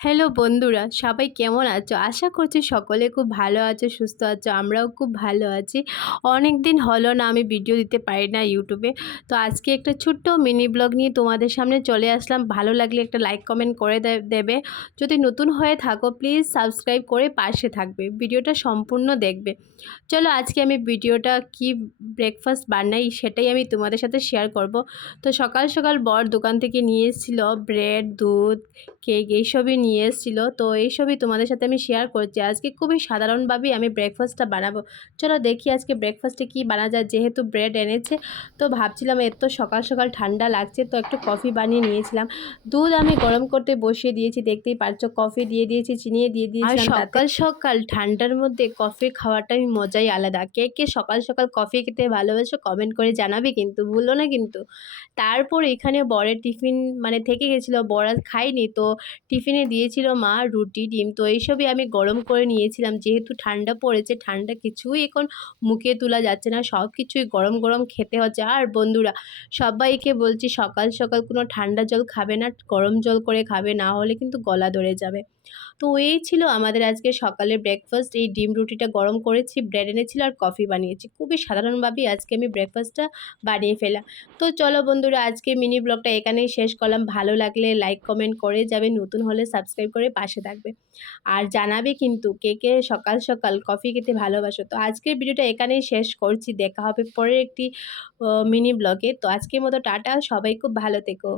Hello বন্ধুরা, সবাই কেমন আছো? আশা করছি সকলে খুব ভালো আছো, সুস্থ আছো, আমরাও খুব ভালো আছি। অনেক দিন হলো না আমি ভিডিও দিতে পারি না ইউটিউবে তো আজকে একটা ছোট্ট মিনি ব্লগ নিয়ে তোমাদের সামনে চলে আসলাম। ভালো লাগলে একটা লাইক কমেন্ট করে দেবে। যদি নতুন হয়ে থাকো প্লিজ সাবস্ক্রাইব করে পাশে থাকবে। ভিডিওটা সম্পূর্ণ দেখবে। চলো আজকে আমি ভিডিওটা কি ব্রেকফাস্ট বানাই সেটাই আমি তোমাদের সাথে শেয়ার করব। তো সকাল সকাল বর দোকান থেকে নিয়ে এসেছিল। ব্রেড দুধ কেক এইসবই নিয়ে এসেছিল। তো এইসবই তোমাদের সাথে আমি শেয়ার করছি। আজকে খুবই সাধারণভাবেই আমি ব্রেকফাস্টটা বানাবো। চলো দেখি আজকে ব্রেকফাস্টে কী বানা যায়। যেহেতু ব্রেড এনেছে তো ভাবছিলাম এত সকাল সকাল ঠান্ডা লাগছে তো একটু কফি বানিয়ে নিয়েছিলাম। দুধ আমি গরম করতে বসিয়ে দিয়েছি দেখতেই পারছ। কফি দিয়ে দিয়েছি চিনিয়ে দিয়ে দিয়েছি সকাল সকাল ঠান্ডার মধ্যে কফি খাওয়াটাই মজাই আলাদা। কে কে সকাল সকাল কফি খেতে ভালোবাসো কমেন্ট করে জানাবে কিন্তু ভুলো না কিন্তু। তারপর এখানে বরের টিফিন মানে থেকে গেছিল আর খাইনি তো টিফিনে দিয়েছিল মা, রুটি, ডিম, তো এইসবই আমি গরম করে নিয়েছিলাম। যেহেতু ঠান্ডা পড়েছে, ঠান্ডা কিছুই এখন মুখে তোলা যাচ্ছে না সব কিছুই গরম গরম খেতে হচ্ছে। আর বন্ধুরা, সবাইকে বলছি সকাল সকাল কোনো ঠান্ডা জল খাবে না, গরম জল করে খাবে, না হলে কিন্তু গলা ধরে যাবে। তো এই ছিল আমাদের আজকে সকালের ব্রেকফাস্ট এই ডিম রুটিটা গরম করেছি ব্রেড এনেছিল আর কফি বানিয়েছি। খুবই সাধারণভাবেই আজকে আমি ব্রেকফাস্টটা বানিয়ে ফেলাম তো চলো বন্ধুরা আজকে মিনি ব্লগটা এখানেই শেষ করলাম। ভালো লাগলে লাইক কমেন্ট করে যাবে, নতুন হলে সাবস্ক্রাইব করে পাশে থাকবে। আর জানাবে কিন্তু কে কে সকাল সকাল কফি খেতে ভালোবাসো। তো আজকের ভিডিওটা এখানেই শেষ করছি। দেখা হবে পরের একটি মিনি ব্লগে তো আজকের মতো টাটা, সবাই খুব ভালো থেকো।